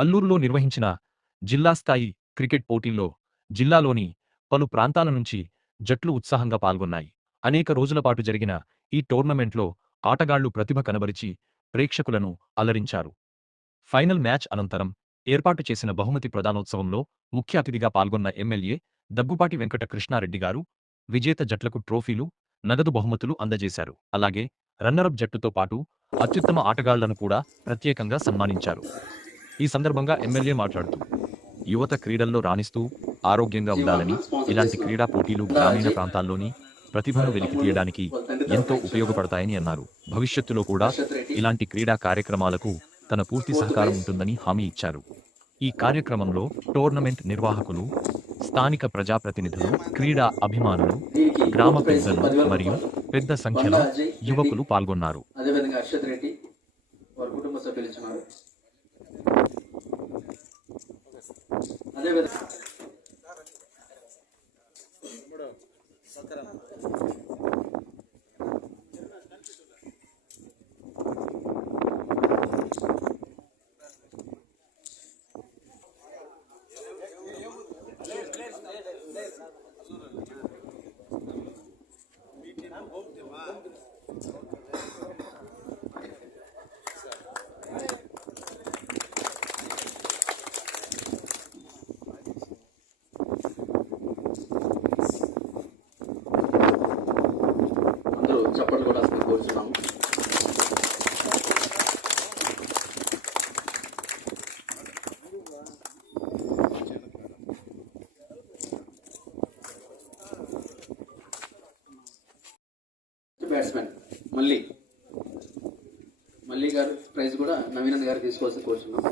అల్లూరులో నిర్వహించిన జిల్లా స్థాయి క్రికెట్ పోటీల్లో జిల్లాలోని పలు ప్రాంతాల నుంచి జట్లు ఉత్సాహంగా పాల్గొన్నాయి. అనేక రోజుల పాటు జరిగిన ఈ టోర్నమెంట్లో ఆటగాళ్లు ప్రతిభ కనబరిచి ప్రేక్షకులను అలరించారు. ఫైనల్ మ్యాచ్ అనంతరం ఏర్పాటు చేసిన బహుమతి ప్రదానోత్సవంలో ముఖ్య అతిథిగా పాల్గొన్న ఎమ్మెల్యే దగ్గుపాటి వెంకట కృష్ణారెడ్డి గారు విజేత జట్లకు ట్రోఫీలు, నగదు బహుమతులు అందజేశారు. అలాగే రన్నరప్ జట్టుతో పాటు అత్యుత్తమ ఆటగాళ్లను కూడా ప్రత్యేకంగా సన్మానించారు. ఈ సందర్భంగా ఎమ్మెల్యే మాట్లాడుతూ, యువత క్రీడల్లో రాణిస్తూ ఆరోగ్యంగా ఉండాలని, ఇలాంటి క్రీడా పోటీలు గ్రామీణ ప్రాంతాల్లోని ప్రతిభను వెలికితీయడానికి ఎంతో ఉపయోగపడతాయని అన్నారు. భవిష్యత్తులో కూడా ఇలాంటి క్రీడా కార్యక్రమాలకు తన పూర్తి సహకారం ఉంటుందని హామీ ఇచ్చారు. ఈ కార్యక్రమంలో టోర్నమెంట్ నిర్వాహకులు, స్థానిక ప్రజాప్రతినిధులు, క్రీడా అభిమానులు, గ్రామ పెద్దలు మరియు పెద్ద సంఖ్యలో యువకులు పాల్గొన్నారు. చప్పట్లు కూడా కోరుచున్నాము. బ్యాట్స్మెన్ మళ్ళీ గారు ప్రైజ్ కూడా నవీనంద్ గారు తీసుకోవాల్సి కోరుచున్నాం.